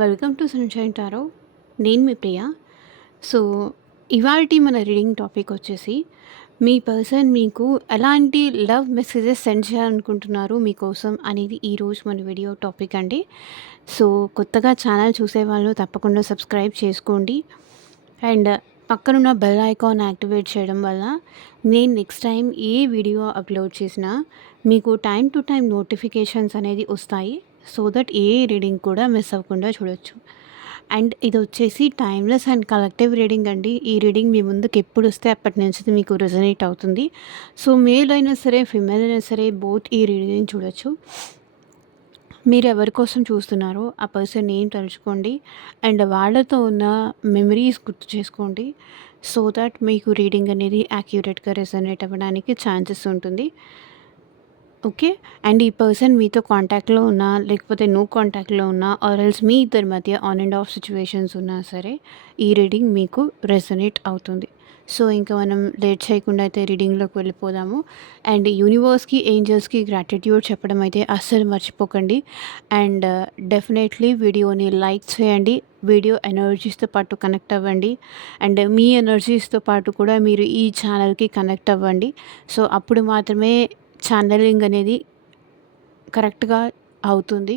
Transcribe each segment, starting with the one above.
Welcome to sunshine tarot. నేను మీ ప్రియ. So, ఇవాల్టి మన రీడింగ్ టాపిక్ వచ్చేసి, మీ పర్సన్ మీకు ఎలాంటి లవ్ మెసేజెస్ సెండ్ చేయాలనుకుంటున్నారు మీకోసం అనేది ఈరోజు మన వీడియో టాపిక్ అండి. సో, కొత్తగా ఛానల్ చూసేవాళ్ళు తప్పకుండా సబ్స్క్రైబ్ చేసుకోండి. అండ్ పక్కనున్న బెల్ ఐకాన్ యాక్టివేట్ చేయడం వల్ల నేను నెక్స్ట్ టైం ఏ వీడియో అప్లోడ్ చేసినా మీకు టైమ్ టు టైమ్ నోటిఫికేషన్స్ అనేది వస్తాయి. సో దట్ ఏ రీడింగ్ కూడా మిస్ అవ్వకుండా చూడొచ్చు. అండ్ ఇది వచ్చేసి టైమ్లెస్ అండ్ కలెక్టివ్ రీడింగ్ అండి. ఈ రీడింగ్ మీ ముందుకు ఎప్పుడు వస్తే అప్పటి నుంచి అది మీకు రెజొనేట్ అవుతుంది. సో మేల్ అయినా సరే, ఫిమేల్ అయినా సరే బోత్ ఈ రీడింగ్ చూడొచ్చు. మీరు ఎవరి కోసం చూస్తున్నారో ఆ పర్సన్ నేమ్ తలుచుకోండి అండ్ వాళ్ళతో ఉన్న మెమరీస్ గుర్తు చేసుకోండి. సో దట్ మీకు రీడింగ్ అనేది యాక్యురేట్గా రెజొనేట్ అవ్వడానికి ఛాన్సెస్ ఉంటుంది. ఓకే. అండ్ ఈ పర్సన్ మీతో కాంటాక్ట్‌లో ఉన్నా, లేకపోతే నో కాంటాక్ట్‌లో ఉన్నా ఆర్ ఎల్స్ మీ ఇద్దరి మధ్య ఆన్ అండ్ ఆఫ్ సిట్యుయేషన్స్ ఉన్నా సరే, ఈ రీడింగ్ మీకు రెసొనేట్ అవుతుంది. సో, ఇంకా మనం లేట్ చేయకుండా అయితే రీడింగ్‌లోకి వెళ్ళిపోదాము. అండ్ యూనివర్స్‌కి, ఏంజెల్స్‌కి గ్రాటిట్యూడ్ చెప్పడం అయితే అస్సలు మర్చిపోకండి. అండ్ డెఫినెట్‌లీ వీడియోని లైక్ చేయండి. వీడియో ఎనర్జీస్‌తో పాటు కనెక్ట్ అవ్వండి. అండ్ మీ ఎనర్జీస్‌తో పాటు కూడా మీరు ఈ ఛానల్‌కి కనెక్ట్ అవ్వండి. సో, అప్పుడు మాత్రమే ఛానలింగ్ అనేది కరెక్ట్‌గా అవుతుంది.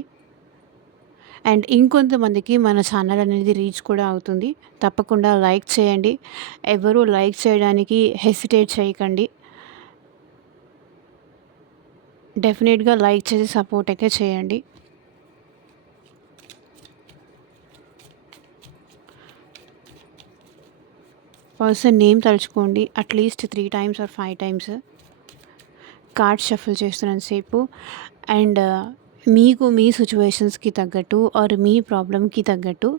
అండ్ ఇంకొంతమందికి మన ఛానల్ అనేది రీచ్ కూడా అవుతుంది. తప్పకుండా లైక్ చేయండి. ఎవరు లైక్ చేయడానికి హెసిటేట్ చేయకండి. డెఫినెట్‌గా లైక్ చేసి సపోర్ట్ అయితే చేయండి. పర్సన్ నేమ్ తలుచుకోండి. At least 3 times or 5 times. Cards shuffle చేస్తున్నంత సేపు అండ్ మీకు మీ సిచ్యువేషన్స్‌కి తగ్గట్టు ఆర్ మీ ప్రాబ్లమ్‌కి తగ్గట్టు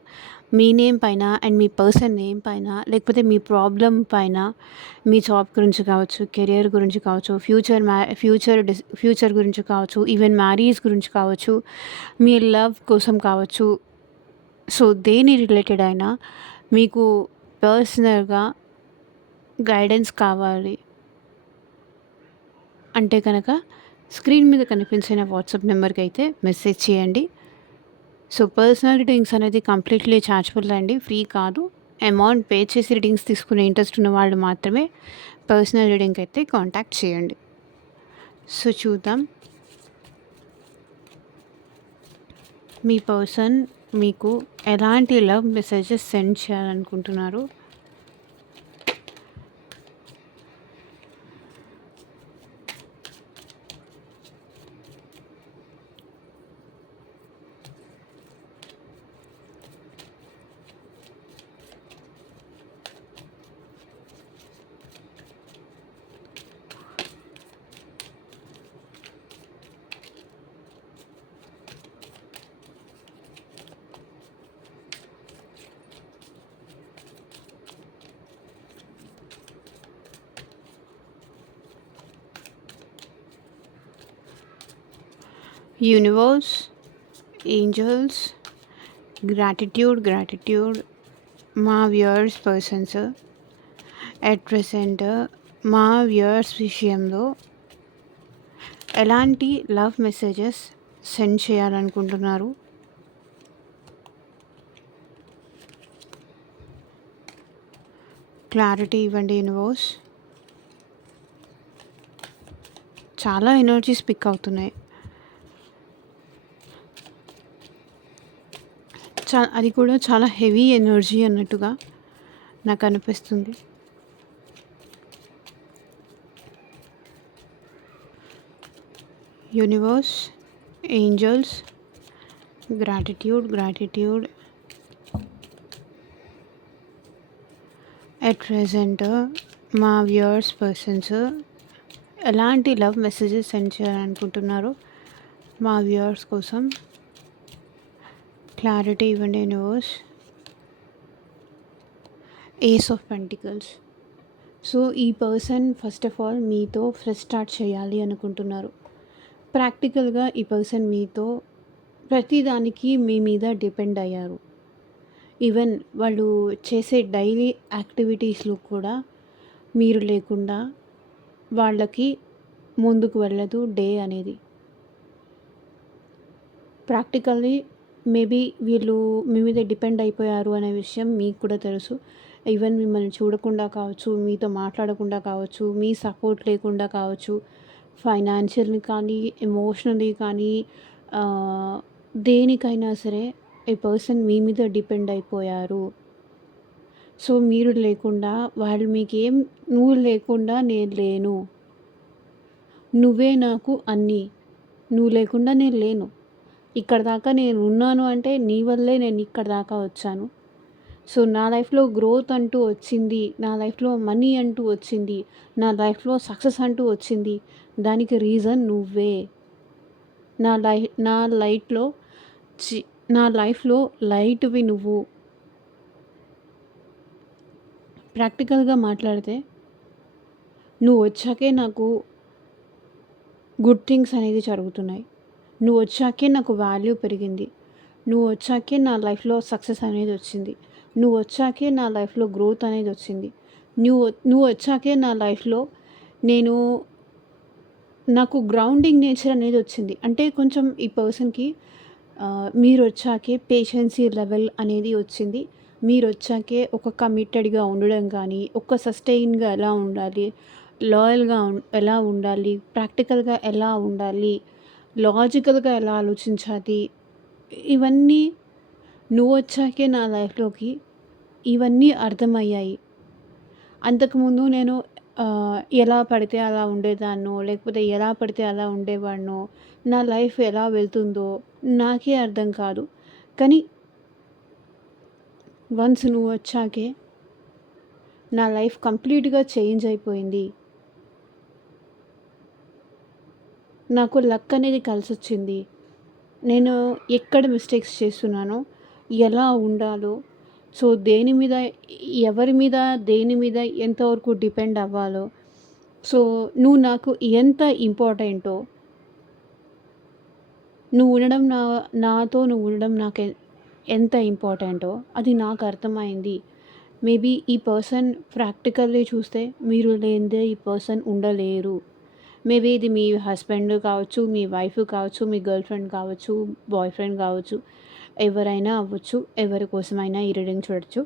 మీ నేమ్ పైన అండ్ మీ పర్సన్ నేమ్ పైన, లేకపోతే మీ ప్రాబ్లమ్ పైన, మీ జాబ్ గురించి కావచ్చు, కెరియర్ గురించి కావచ్చు, ఫ్యూచర్ గురించి కావచ్చు, ఈవెన్ మ్యారేజ్ గురించి కావచ్చు, మీ లవ్ కోసం కావచ్చు. సో దేని రిలేటెడ్ అయినా మీకు పర్సనల్‌గా గైడెన్స్ కావాలి అంటే కనుక స్క్రీన్ మీద కనిపించిన వాట్సాప్ నెంబర్కి అయితే మెసేజ్ చేయండి. సో పర్సనల్ రీడింగ్స్ అనేది కంప్లీట్లీ ఛార్జబుల్ అండి, ఫ్రీ కాదు. అమౌంట్ పే చేసి రీడింగ్స్ తీసుకునే ఇంట్రెస్ట్ ఉన్న వాళ్ళు మాత్రమే పర్సనల్ రీడింగ్కి అయితే కాంటాక్ట్ చేయండి. సో చూద్దాం మీ పర్సన్ మీకు ఎలాంటి లవ్ మెసేజెస్ సెండ్ చేయాలనుకుంటున్నారు. యూనివర్స్, ఏంజల్స్, గ్రాటిట్యూడ్ మా వ్యూయర్స్ పర్సన్స్ అట్ ప్రెసెంట్ మా వ్యూయర్స్ విషయంలో ఎలాంటి లవ్ మెసేజెస్ సెండ్ చేయాలనుకుంటున్నారు. క్లారిటీ ఇవ్వండి యూనివర్స్. చాలా ఎనర్జీస్ పిక్ అవుతున్నాయి. అది కూడా చాలా హెవీ ఎనర్జీ అన్నట్టుగా నాకు అనిపిస్తుంది. Universe, angels, gratitude at present మా వ్యూయర్స్ పర్సన్స్ ఎలాంటి లవ్ మెసేజెస్ సెండ్ చేయాలనుకుంటున్నారు మా వ్యూయర్స్ కోసం. క్లారిటీ ఇవ్వండి universe. Ace of pentacles. So ఈ పర్సన్ ఫస్ట్ ఆఫ్ ఆల్ మీతో ఫ్రెష్ స్టార్ట్ చేయాలి అనుకుంటున్నారు. ప్రాక్టికల్గా ఈ పర్సన్ మీతో ప్రతిదానికి మీ మీద డిపెండ్ అయ్యారు. ఈవెన్ వాళ్ళు చేసే డైలీ యాక్టివిటీస్లో కూడా మీరు లేకుండా వాళ్ళకి ముందుకు వెళ్ళదు డే అనేది. ప్రాక్టికల్లీ మేబీ వీళ్ళు మీ మీద డిపెండ్ అయిపోయారు అనే విషయం మీకు కూడా తెలుసు. ఈవెన్ మిమ్మల్ని చూడకుండా కావచ్చు, మీతో మాట్లాడకుండా కావచ్చు, మీ సపోర్ట్ లేకుండా కావచ్చు, ఫైనాన్షియల్లీ కానీ, ఎమోషనల్లీ కానీ ఆహ్, దేనికైనా సరే ఈ పర్సన్ మీ మీద డిపెండ్ అయిపోయారు. సో, మీరు లేకుండా వాళ్ళు మీకేం, నువ్వు లేకుండా నేను లేను. నువ్వే నాకు అన్నీ. నువ్వు లేకుండా నేను లేను. ఇక్కడి దాకా నేను ఉన్నాను అంటే నీ వల్లే నేను ఇక్కడి దాకా వచ్చాను. సో, నా లైఫ్‌లో గ్రోత్ అంటూ వచ్చింది. నా లైఫ్‌లో మనీ అంటూ వచ్చింది. నా లైఫ్‌లో సక్సెస్ అంటూ వచ్చింది. దానికి రీజన్ నువ్వే. నా లై నా లైట్‌లో చి నా లైఫ్‌లో లైట్‌వి నువ్వు. ప్రాక్టికల్‌గా మాట్లాడితే నువ్వు వచ్చాకే నాకు గుడ్ థింగ్స్ అనేది జరుగుతున్నాయి. నువ్వు వచ్చాకే నాకు వాల్యూ పెరిగింది. నువ్వు వచ్చాకే నా లైఫ్‌లో సక్సెస్ అనేది వచ్చింది. నువ్వు వచ్చాకే నా లైఫ్‌లో గ్రోత్ అనేది వచ్చింది. నువ్వు నువ్వు వచ్చాకే నా లైఫ్‌లో నేను నాకు గ్రౌండింగ్ నేచర్ అనేది వచ్చింది. అంటే కొంచెం ఈ పర్సన్‌కి మీరొచ్చాకే పేషెన్సీ లెవెల్ అనేది వచ్చింది. మీరొచ్చాకే ఒక కమిటెడ్‌గా ఉండడం కానీ, ఒక సస్టెయిన్‌గా ఎలా ఉండాలి, లాయల్‌గా ఎలా ఉండాలి, ప్రాక్టికల్‌గా ఎలా ఉండాలి, లాజికల్‌గా ఎలా ఆలోచించాలి, ఇవన్నీ నువ్వొచ్చాకే నా లైఫ్‌లోకి ఇవన్నీ అర్థమయ్యాయి. అంతకుముందు నేను ఎలా పడితే అలా ఉండేదాన్నో, లేకపోతే ఎలా పడితే అలా ఉండేవాడినో, నా లైఫ్ ఎలా వెళ్తుందో నాకే అర్థం కాదు. కానీ వన్స్ నువ్వొచ్చాకే నా లైఫ్ కంప్లీట్‌గా చేంజ్ అయిపోయింది. నాకు లక్ అనేది కలిసొచ్చింది. నేను ఎక్కడ మిస్టేక్స్ చేస్తున్నానో, ఎలా ఉండాలో, సో దేని మీద, ఎవరి మీద, దేని మీద ఎంతవరకు డిపెండ్ అవ్వాలో, సో నువ్వు నాకు ఎంత ఇంపార్టెంటో, నువ్వు ఉండడం నాతో నువ్వు ఉండడం నాకు ఎంత ఇంపార్టెంటో అది నాకు అర్థమైంది. మేబీ ఈ పర్సన్ ప్రాక్టికల్లీ చూస్తే మీరు లేనిదే ఈ పర్సన్ ఉండలేరు. మేబీ ఇది మీ హస్బెండ్ కావచ్చు, మీ వైఫ్ కావచ్చు, మీ గర్ల్ ఫ్రెండ్ కావచ్చు, బాయ్ ఫ్రెండ్ కావచ్చు, ఎవరైనా అవ్వచ్చు. ఎవరి కోసమైనా ఈ రీడింగ్ చూడొచ్చు.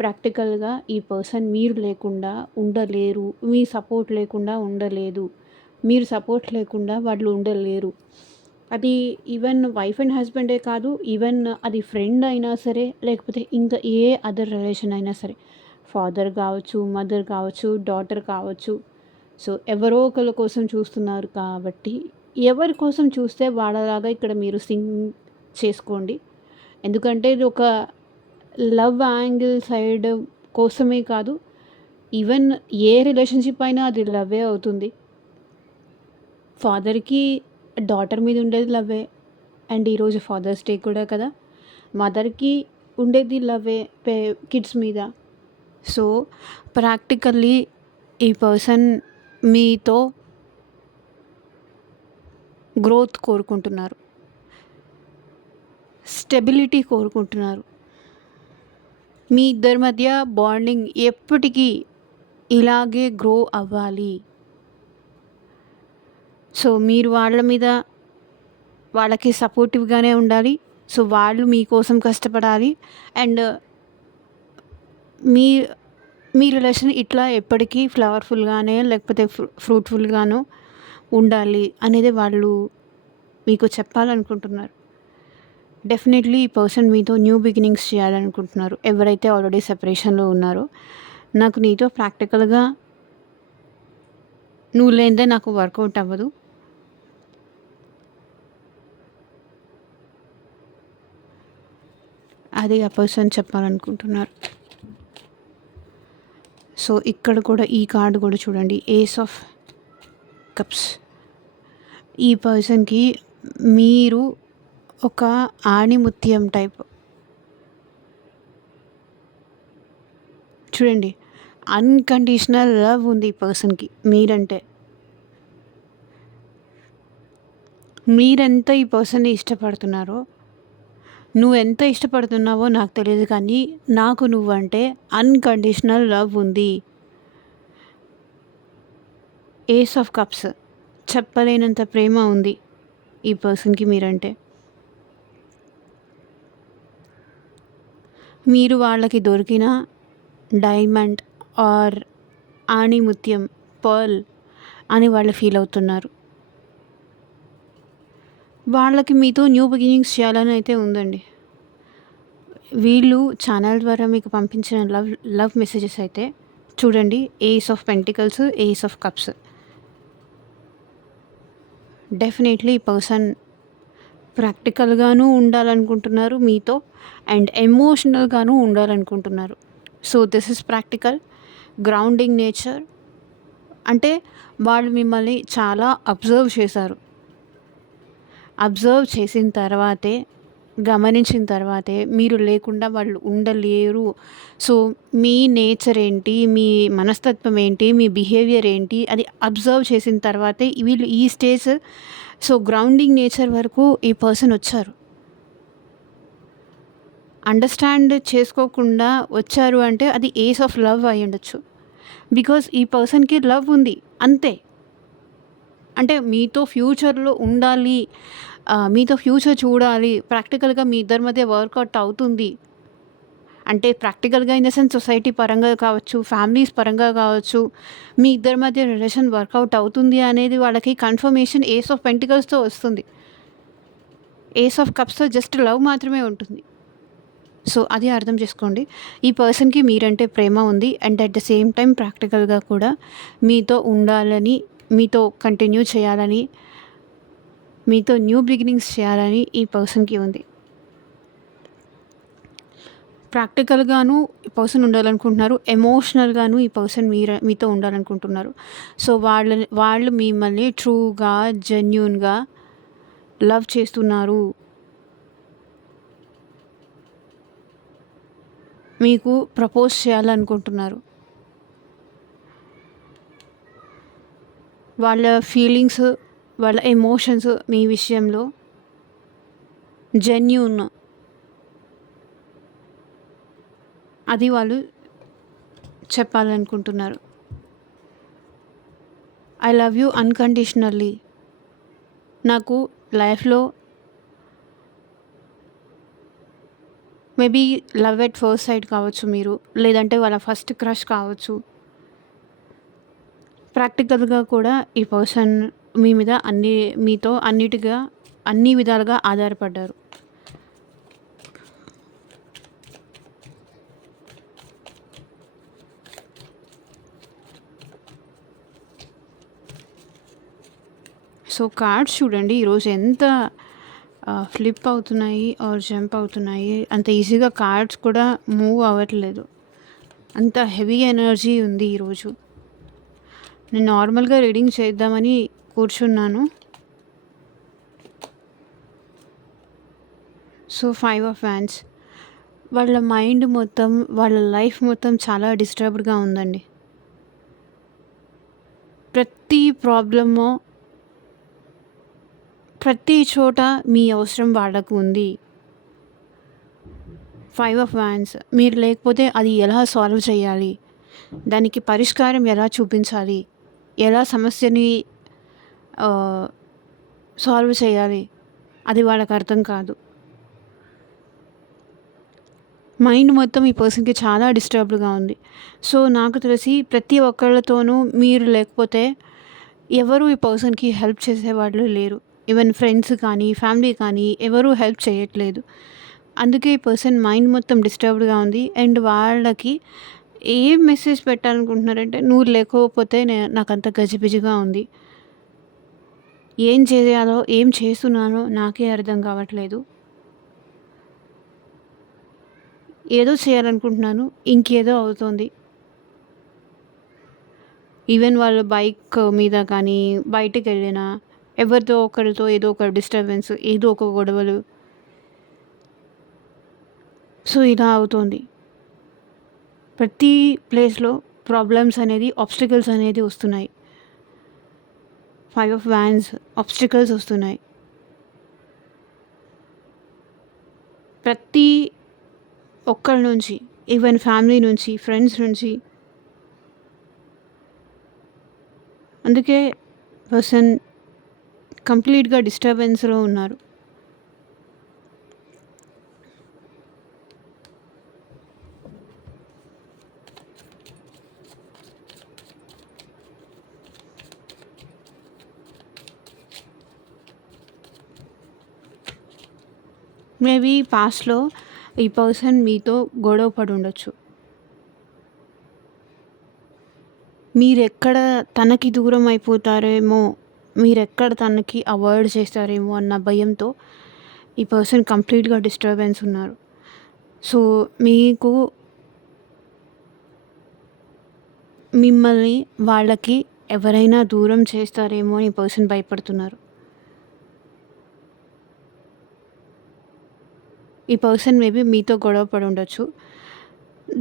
ప్రాక్టికల్‌గా ఈ పర్సన్ మీరు లేకుండా ఉండలేరు. మీ సపోర్ట్ లేకుండా ఉండలేదు. మీరు సపోర్ట్ లేకుండా వాళ్ళు ఉండలేరు. అది ఈవెన్ వైఫ్ అండ్ హస్బెండే కాదు, ఈవెన్ అది ఫ్రెండ్ అయినా సరే, లేకపోతే ఇంకా ఏ అదర్ రిలేషన్ అయినా సరే, ఫాదర్ కావచ్చు, మదర్ కావచ్చు, డాటర్ కావచ్చు. సో ఎవరో ఒకళ్ళ కోసం చూస్తున్నారు కాబట్టి, ఎవరి కోసం చూస్తే వాళ్ళలాగా ఇక్కడ మీరు సింక్ చేసుకోండి. ఎందుకంటే ఇది ఒక లవ్ యాంగిల్ సైడ్ కోసమే కాదు, ఈవెన్ ఏ రిలేషన్షిప్ అయినా అది లవ్వే అవుతుంది. ఫాదర్‌కి డాటర్ మీద ఉండేది లవ్వే. అండ్ ఈరోజు ఫాదర్స్ డే కూడా కదా! మదర్‌కి ఉండేది లవ్వే కిడ్స్ మీద. సో, ప్రాక్టికల్లీ ఈ పర్సన్ మీతో గ్రోత్ కోరుకుంటున్నారు. స్టెబిలిటీ కోరుకుంటున్నారు. మీ ఇద్దరి మధ్య బాండింగ్ ఎప్పటికీ ఇలాగే గ్రో అవ్వాలి. సో, మీరు వాళ్ళ మీద వాళ్ళకి సపోర్టివ్‌గానే ఉండాలి. సో, వాళ్ళు మీకోసం కష్టపడాలి. అండ్ మీ మీ రిలేషన్ ఇట్లా ఎప్పటికీ ఫ్లవర్‌ఫుల్‌గానే లేకపోతే ఫ్రూట్‌ఫుల్‌గానో ఉండాలి అనేది వాళ్ళు మీకు చెప్పాలనుకుంటున్నారు. డెఫినెట్లీ ఈ పర్సన్ మీతో న్యూ బిగినింగ్స్ చేయాలనుకుంటున్నారు. ఎవరైతే ఆల్రెడీ సెపరేషన్‌లో ఉన్నారో, నాకు నీతో ప్రాక్టికల్‌గా నువ్వు లేనిదే నాకు వర్కౌట్ అవ్వదు. అది ఆ పర్సన్ చెప్పాలనుకుంటున్నారు. సో, ఇక్కడ కూడా ఈ కార్డ్ కూడా చూడండి. Ace of cups. ఈ పర్సన్‌కి మీరు ఒక ఆణిముత్యం టైప్. చూడండి, అన్‌కండిషనల్ లవ్ ఉంది ఈ పర్సన్‌కి మీరంటే. మీరెంత ఈ పర్సన్‌ని ఇష్టపడుతున్నారో, నువ్వెంత ఇష్టపడుతున్నావో నాకు తెలీదు కానీ, నాకు నువ్వంటే అన్‌కండిషనల్ లవ్ ఉంది. Ace of cups. చెప్పలేనంత ప్రేమ ఉంది ఈ పర్సన్‌కి మీరంటే. మీరు వాళ్ళకి దొరికిన డైమండ్ ఆర్ ఆణిముత్యం, పర్ల్ అని వాళ్ళు ఫీల్ అవుతున్నారు. వాళ్ళకి మీతో న్యూ బిగినింగ్స్ చేయాలని అయితే ఉందండి. వీళ్ళు ఛానల్ ద్వారా మీకు పంపించిన లవ్ మెసేజెస్ అయితే చూడండి. Ace of pentacles, ace of cups. Definitely ఈ పర్సన్ ప్రాక్టికల్గాను ఉండాలనుకుంటున్నారు మీతో అండ్ ఎమోషనల్గాను ఉండాలనుకుంటున్నారు. So this is practical grounding nature. అంటే వాళ్ళు మిమ్మల్ని చాలా అబ్జర్వ్ చేశారు. అబ్జర్వ్ చేసిన తర్వాతే, గమనించిన తర్వాతే మీరు లేకుండా వాళ్ళు ఉండలేరు. సో మీ నేచర్ ఏంటి, మీ మనస్తత్వం ఏంటి, మీ బిహేవియర్ ఏంటి అది అబ్జర్వ్ చేసిన తర్వాతే వీళ్ళు ఈ స్టేజ్, సో గ్రౌండింగ్ నేచర్ వరకు ఈ పర్సన్ వచ్చారు. అండర్స్టాండ్ చేసుకోకుండా వచ్చారు అంటే అది ఏస్ ఆఫ్ లవ్ అయి ఉండొచ్చు. బికాజ్ ఈ పర్సన్కి లవ్ ఉంది అంతే. అంటే మీతో ఫ్యూచర్లో ఉండాలి, మీతో ఫ్యూచర్ చూడాలి, ప్రాక్టికల్గా మీ ఇద్దరి మధ్య వర్కౌట్ అవుతుంది అంటే ప్రాక్టికల్గా ఇన్ ద సెన్స్ సొసైటీ పరంగా కావచ్చు, ఫ్యామిలీస్ పరంగా కావచ్చు, మీ ఇద్దరి మధ్య రిలేషన్ వర్కౌట్ అవుతుంది అనేది వాళ్ళకి కన్ఫర్మేషన్ ఏస్ ఆఫ్ పెంటికల్స్తో వస్తుంది. ఏస్ ఆఫ్ కప్స్తో జస్ట్ లవ్ మాత్రమే ఉంటుంది. సో అది అర్థం చేసుకోండి. ఈ పర్సన్కి మీరంటే ప్రేమ ఉంది and at the same time ప్రాక్టికల్గా కూడా మీతో ఉండాలని, మీతో కంటిన్యూ చేయాలని, మీతో న్యూ బిగినింగ్స్ చేయాలని ఈ పర్సన్కి ఉంది. ప్రాక్టికల్గాను ఈ పర్సన్ ఉండాలనుకుంటున్నారు, ఎమోషనల్గాను ఈ పర్సన్ మీతో ఉండాలనుకుంటున్నారు. సో వాళ్ళు మిమ్మల్ని ట్రూగా, జెన్యూన్గా లవ్ చేస్తున్నారు. మీకు ప్రపోజ్ చేయాలనుకుంటున్నారు. వాళ్ళ ఫీలింగ్స్, వాళ్ళ ఎమోషన్స్ మీ విషయంలో జెన్యూన్, అది వాళ్ళు చెప్పాలనుకుంటున్నారు. I love you unconditionally. నాకు లైఫ్లో maybe love at first sight కావచ్చు మీరు, లేదంటే వాళ్ళ ఫస్ట్ క్రష్ కావచ్చు. ప్రాక్టికల్గా కూడా ఈ పర్సన్ మీ మీద మీతో అన్ని విధాలుగా ఆధారపడ్డారు. సో కార్డ్స్ చూడండి ఈరోజు ఎంత ఫ్లిప్ అవుతున్నాయి ఆర్ జంప్ అవుతున్నాయి. అంత ఈజీగా కార్డ్స్ కూడా మూవ్ అవ్వట్లేదు. అంత హెవీ ఎనర్జీ ఉంది ఈరోజు. నేను నార్మల్గా రీడింగ్ చేద్దామని కూర్చున్నాను. So 5 of wands. వాళ్ళ మైండ్ మొత్తం, వాళ్ళ లైఫ్ మొత్తం చాలా డిస్టర్బ్డ్గా ఉందండి. ప్రతి ప్రాబ్లము, ప్రతి చోట మీ అవసరం వాళ్ళకు ఉంది. 5 ఆఫ్ వ్యాండ్స్. మీరు లేకపోతే అది ఎలా సాల్వ్ చేయాలి, దానికి పరిష్కారం ఎలా చూపించాలి, ఎలా సమస్యని సాల్వ్ చేయాలి, అది వాళ్ళకి అర్థం కాదు. మైండ్ మొత్తం ఈ పర్సన్కి చాలా డిస్టర్బ్డ్గా ఉంది. సో నాకు తెలిసి ప్రతి ఒక్కళ్ళతోనూ మీరు లేకపోతే ఎవరు ఈ పర్సన్కి హెల్ప్ చేసేవాళ్ళు లేరు. ఈవెన్ ఫ్రెండ్స్ కానీ, ఫ్యామిలీ కానీ ఎవరూ హెల్ప్ చేయట్లేదు. అందుకే ఈ పర్సన్ మైండ్ మొత్తం డిస్టర్బ్డ్గా ఉంది. అండ్ వాళ్ళకి ఏం మెసేజ్ పెట్టాలనుకుంటున్నారంటే, నువ్వు లేకపోతే నాకంత గజిబిజిగా ఉంది, ఏం చేయాలో, ఏం చేస్తున్నానో నాకే అర్థం కావట్లేదు, ఏదో చేయాలనుకుంటున్నాను ఇంకేదో అవుతుంది. ఈవెన్ వాళ్ళు బైక్ మీద కానీ, బయటికి వెళ్ళినా ఎవరితో ఒకరితో ఏదో ఒక డిస్టర్బెన్స్, ఏదో ఒక గొడవలు. సో ఇలా అవుతుంది. ప్రతి ప్లేస్లో ప్రాబ్లమ్స్ అనేది, ఆబ్స్టికల్స్ అనేది వస్తున్నాయి. 5 ఆఫ్ వ్యాండ్స్, ఆబ్స్టికల్స్ వస్తున్నాయి. ప్రతి ఒక్కరి నుంచి, ఈవెన్ ఫ్యామిలీ నుంచి, ఫ్రెండ్స్ నుంచి. అందుకే పర్సన్ కంప్లీట్గా డిస్టర్బెన్స్లో ఉన్నారు. మేబీ పాస్ట్‌లో ఈ పర్సన్ మీతో గొడవ పడి ఉండొచ్చు. మీరెక్కడ తనకి దూరం అయిపోతారేమో, మీరెక్కడ తనకి అవాయిడ్ చేస్తారేమో అన్న భయంతో ఈ పర్సన్ కంప్లీట్‌గా డిస్టర్బెన్స్ ఉన్నారు. సో, మీకు మిమ్మల్ని వాళ్ళకి ఎవరైనా దూరం చేస్తారేమో అని ఈ పర్సన్ భయపడుతున్నారు. ఈ పర్సన్ మేబీ మీతో గొడవ పడి ఉండొచ్చు.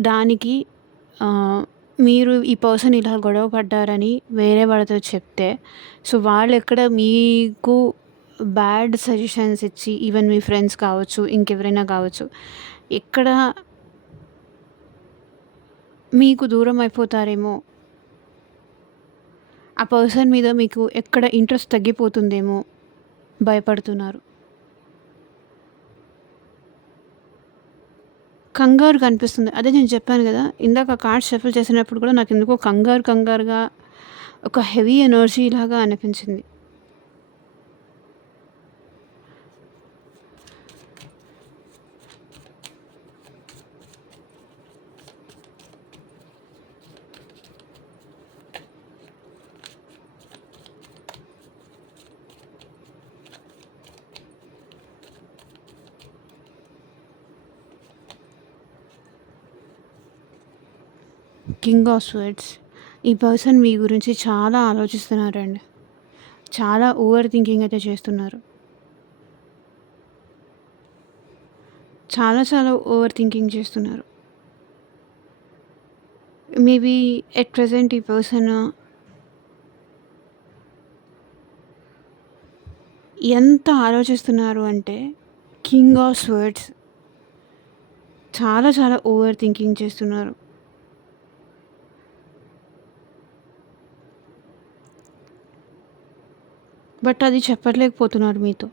దానికి మీరు ఈ పర్సన్ ఇలా గొడవ పడ్డారని వేరే వాళ్ళతో చెప్తే, సో వాళ్ళెక్కడ మీకు బ్యాడ్ సజెషన్స్ ఇచ్చి, ఈవెన్ మీ ఫ్రెండ్స్ కావచ్చు, ఇంకెవరైనా కావచ్చు, ఎక్కడ మీకు దూరం అయిపోతారేమో, ఆ పర్సన్ మీద మీకు ఎక్కడ ఇంట్రెస్ట్ తగ్గిపోతుందేమో భయపడుతున్నారు. కంగారు కనిపిస్తుంది. అదే నేను చెప్పాను గదా! ఇందాక కార్డ్స్ షఫుల్ చేసినప్పుడు కూడా నాకెందుకో కంగారుగా ఒక హెవీ ఎనర్జీ లాగా అనిపించింది. King of swords. ఈ పర్సన్ మీ గురించి చాలా ఆలోచిస్తున్నారండి. చాలా ఓవర్ థింకింగ్ అయితే చేస్తున్నారు. చాలా ఓవర్ థింకింగ్ చేస్తున్నారు. మేబీ ఎట్ ప్రెజెంట్ ఈ పర్సన్ ఎంత ఆలోచిస్తున్నారు అంటే, కింగ్ ఆఫ్ స్వర్డ్స్ చాలా ఓవర్ థింకింగ్ చేస్తున్నారు. బట్ అది చెప్పలేకపోతున్నారు మీతో.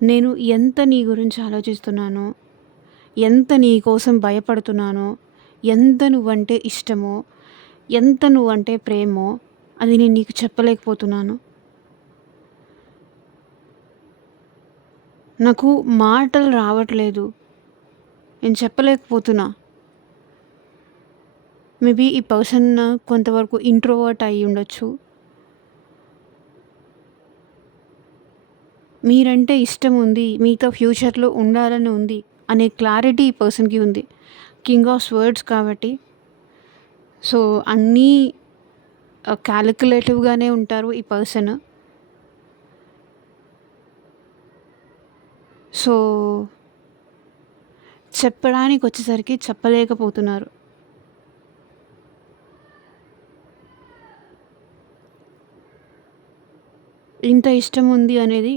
నేను ఎంత నీ గురించి ఆలోచిస్తున్నానో, ఎంత నీ కోసం భయపడుతున్నానో, ఎంత నువ్వంటే ఇష్టమో, ఎంత నువ్వంటే ప్రేమో అది నేను నీకు చెప్పలేకపోతున్నాను. నాకు మాటలు రావట్లేదు. నేను చెప్పలేకపోతున్నా. మేబీ ఈ పర్సన్ కొంతవరకు ఇంట్రోవర్ట్ అయ్యి ఉండొచ్చు. మీరంటే ఇష్టం ఉంది, మీతో ఫ్యూచర్‌లో ఉండాలని ఉంది అనే క్లారిటీ ఈ పర్సన్‌కి ఉంది. కింగ్ ఆఫ్ స్వర్డ్స్ కాబట్టి. సో, అన్నీ క్యాలిక్యులేటివ్‌గానే ఉంటారు ఈ పర్సన్. సో, చెప్పడానికొచ్చేసరికి చెప్పలేకపోతున్నారు. ఇంత ఇష్టం ఉంది అనేది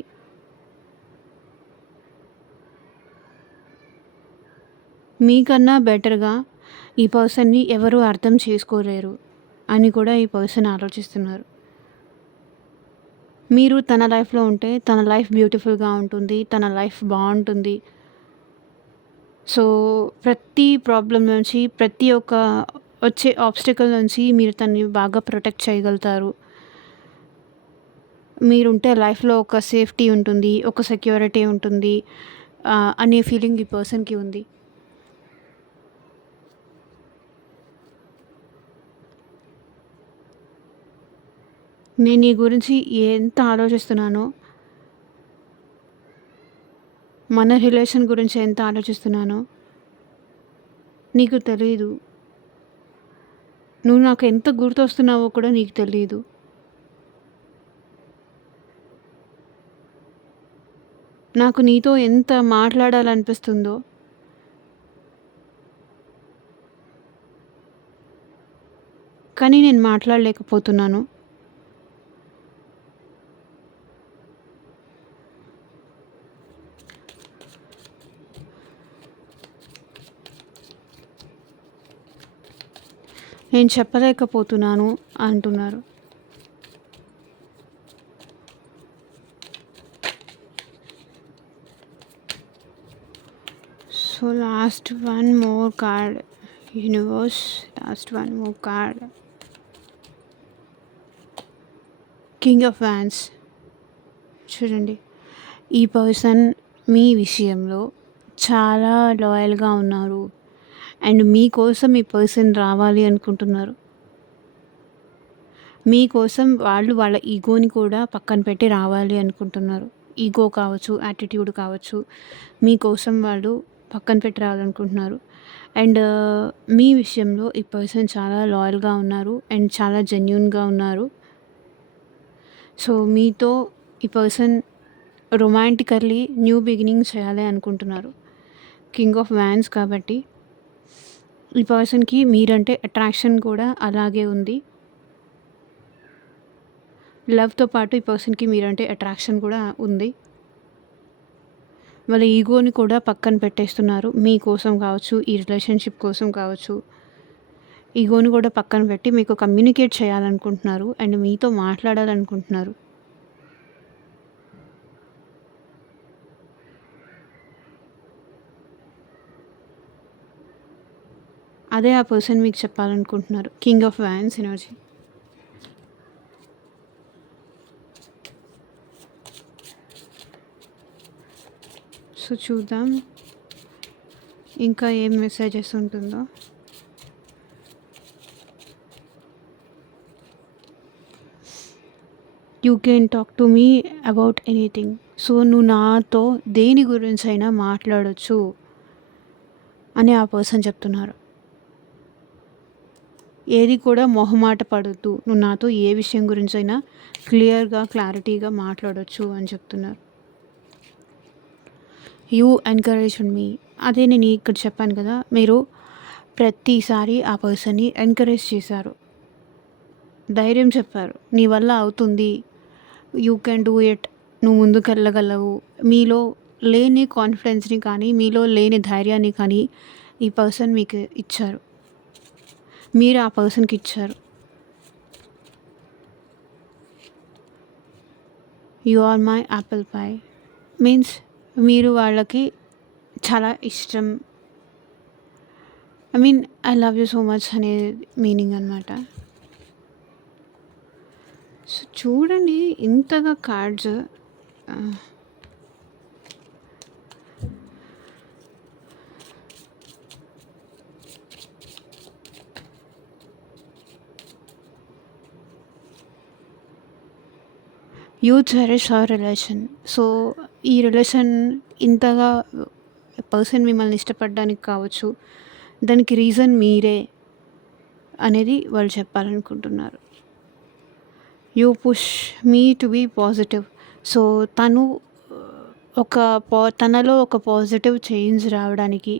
మీకన్నా బెటర్‌గా ఈ పర్సన్‌ని ఎవరు అర్థం చేసుకోలేరు అని కూడా ఈ పర్సన్ ఆలోచిస్తున్నారు. మీరు తన లైఫ్‌లో ఉంటే తన లైఫ్ బ్యూటిఫుల్‌గా ఉంటుంది. తన లైఫ్ బావుంటుంది. సో, ప్రతి ప్రాబ్లమ్ నుంచి, ప్రతి ఒక్క వచ్చే ఆబ్స్టికల్ నుంచి మీరు తనని బాగా ప్రొటెక్ట్ చేయగలుగుతారు. మీరుంటే లైఫ్‌లో ఒక సేఫ్టీ ఉంటుంది. ఒక సెక్యూరిటీ ఉంటుంది. అనే ఫీలింగ్ ఈ పర్సన్‌కి ఉంది. నేను నీ గురించి ఎంత ఆలోచిస్తున్నానో, మన రిలేషన్ గురించి ఎంత ఆలోచిస్తున్నానో నీకు తెలీదు. నువ్వు నాకు ఎంత గుర్తొస్తున్నావో కూడా నీకు తెలీదు. నాకు నీతో ఎంత మాట్లాడాలనిపిస్తుందో కానీ నేను మాట్లాడలేకపోతున్నాను. నేను చెప్పలేకపోతున్నాను అంటున్నారు. So last one more card universe, last one more card king of wands. చూడండి, ఈ పర్సన్ మీ విషయంలో చాలా లాయల్‌గా ఉన్నారు. అండ్ మీకోసం ఈ పర్సన్ రావాలి అనుకుంటున్నారు. మీకోసం వాళ్ళు వాళ్ళ ఈగోని కూడా పక్కన పెట్టి రావాలి అనుకుంటున్నారు. ఈగో కావచ్చు, యాటిట్యూడ్ కావచ్చు. మీకోసం వాళ్ళు పక్కన పెట్టి రావాలనుకుంటున్నారు. అండ్ మీ విషయంలో ఈ పర్సన్ చాలా లాయల్‌గా ఉన్నారు. అండ్ చాలా జెన్యూన్‌గా ఉన్నారు. సో, మీతో ఈ పర్సన్ రొమాంటికల్లీ న్యూ బిగినింగ్ చేయాలి అనుకుంటున్నారు. కింగ్ ఆఫ్ వ్యాన్స్ కాబట్టి ఈ పర్సన్‌కి మీరంటే అట్రాక్షన్ కూడా అలాగే ఉంది. లవ్‌తో పాటు ఈ పర్సన్‌కి మీరంటే అట్రాక్షన్ కూడా ఉంది. వాళ్ళ ఈగోని కూడా పక్కన పెట్టేస్తున్నారు. మీకోసం కావచ్చు, ఈ రిలేషన్‌షిప్ కోసం కావచ్చు. ఈగోని కూడా పక్కన పెట్టి మీకు కమ్యూనికేట్ చేయాలనుకుంటున్నారు. అండ్ మీతో మాట్లాడాలనుకుంటున్నారు. అదే ఆ పర్సన్ మీకు చెప్పాలనుకుంటున్నారు. King of wands energy. So, చూద్దాం ఇంకా ఏం మెసేజెస్ ఉంటుందో. You can talk to me about anything. So, నువ్వు నాతో దేని గురించైనా మాట్లాడొచ్చు అని ఆ పర్సన్ చెప్తున్నారు. ఏది కూడా మొహమాట పడొద్దు. నువ్వు నాతో ఏ విషయం గురించైనా క్లియర్‌గా, క్లారిటీగా మాట్లాడొచ్చు అని చెప్తున్నారు. యూ ఎంకరేజ్డ్ మీ. అదే నేను ఇక్కడ చెప్పాను కదా! మీరు ప్రతిసారి ఆ పర్సన్‌ని ఎంకరేజ్ చేశారు. ధైర్యం చెప్పారు. నీ వల్ల అవుతుంది. You can do it. నువ్వు ముందుకెళ్ళగలవు. మీలో లేని కాన్ఫిడెన్స్‌ని కానీ, మీలో లేని ధైర్యాన్ని కానీ ఈ పర్సన్ మీకు ఇచ్చారు. మీరు ఆ పర్సన్‌కి ఇచ్చారు. You are my apple pie. Means మీరు వాళ్ళకి చాలా ఇష్టం. I mean I love you so much అనే మీనింగ్ అనమాట. సో, చూడండి ఇంతగా cards you cherish our relation. So, ఈ రిలేషన్ ఇంతగా పర్సన్ మిమ్మల్ని ఇష్టపడడానికి కావచ్చు, దానికి రీజన్ మీరే అనేది వాళ్ళు చెప్పాలనుకుంటున్నారు. You push me to be positive. So, తను తనలో ఒక పాజిటివ్ చేంజ్ రావడానికి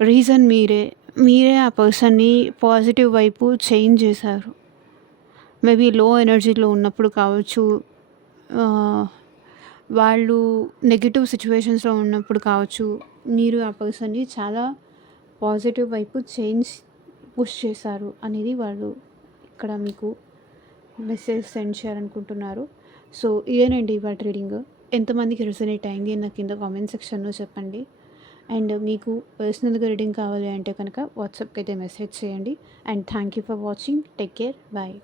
రీజన్ మీరే. మీరే ఆ పర్సన్‌ని పాజిటివ్ వైపు చేంజ్ చేశారు. మేబీ లో ఎనర్జీలో ఉన్నప్పుడు కావచ్చు, వాళ్ళు నెగెటివ్ సిచ్యువేషన్స్‌లో ఉన్నప్పుడు కావచ్చు, మీరు ఆ పర్సన్‌ని చాలా పాజిటివ్ వైపు పుష్ చేశారు అనేది వాళ్ళు ఇక్కడ మీకు మెసేజ్ సెండ్ చేయాలనుకుంటున్నారు. సో, ఇదేనండి ఇవాల్టి రీడింగ్. ఎంతమందికి రెసొనేట్ అయింది నాకు కింద కామెంట్ సెక్షన్‌లో చెప్పండి. అండ్ మీకు పర్సనల్‌గా రీడింగ్ కావాలి అంటే కనుక వాట్సాప్‌కి అయితే మెసేజ్ చేయండి. And thank you for watching. Take care. Bye.